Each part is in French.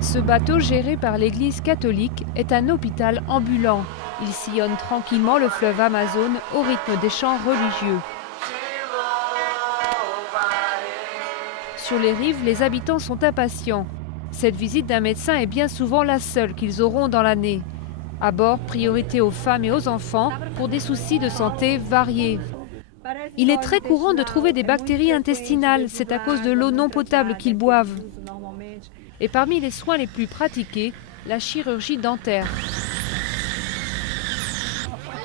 Ce bateau géré par l'Église catholique est un hôpital ambulant. Il sillonne tranquillement le fleuve Amazone au rythme des chants religieux. Sur les rives, les habitants sont impatients. Cette visite d'un médecin est bien souvent la seule qu'ils auront dans l'année. À bord, priorité aux femmes et aux enfants pour des soucis de santé variés. Il est très courant de trouver des bactéries intestinales, c'est à cause de l'eau non potable qu'ils boivent. Et parmi les soins les plus pratiqués, la chirurgie dentaire.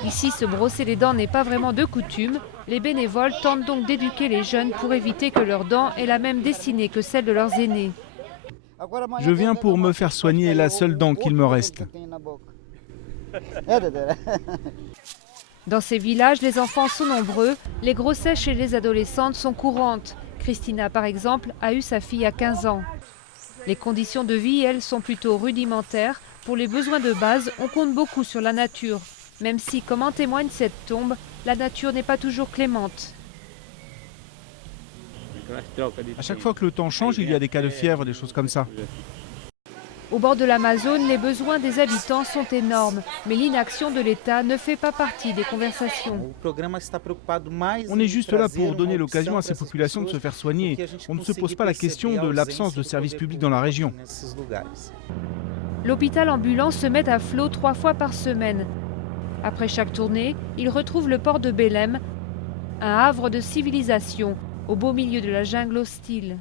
Ici, se brosser les dents n'est pas vraiment de coutume. Les bénévoles tentent donc d'éduquer les jeunes pour éviter que leurs dents aient la même destinée que celle de leurs aînés. Je viens pour me faire soigner la seule dent qu'il me reste. Dans ces villages, les enfants sont nombreux, les grossesses chez les adolescentes sont courantes. Christina, par exemple, a eu sa fille à 15 ans. Les conditions de vie, elles, sont plutôt rudimentaires. Pour les besoins de base, on compte beaucoup sur la nature. Même si, comme en témoigne cette tombe, la nature n'est pas toujours clémente. À chaque fois que le temps change, il y a des cas de fièvre, des choses comme ça. Au bord de l'Amazone, les besoins des habitants sont énormes, mais l'inaction de l'État ne fait pas partie des conversations. On est juste là pour donner l'occasion à ces populations de se faire soigner. On ne se pose pas la question de l'absence de services publics dans la région. L'hôpital ambulant se met à flot 3 fois par semaine. Après chaque tournée, il retrouve le port de Belém, un havre de civilisation, au beau milieu de la jungle hostile.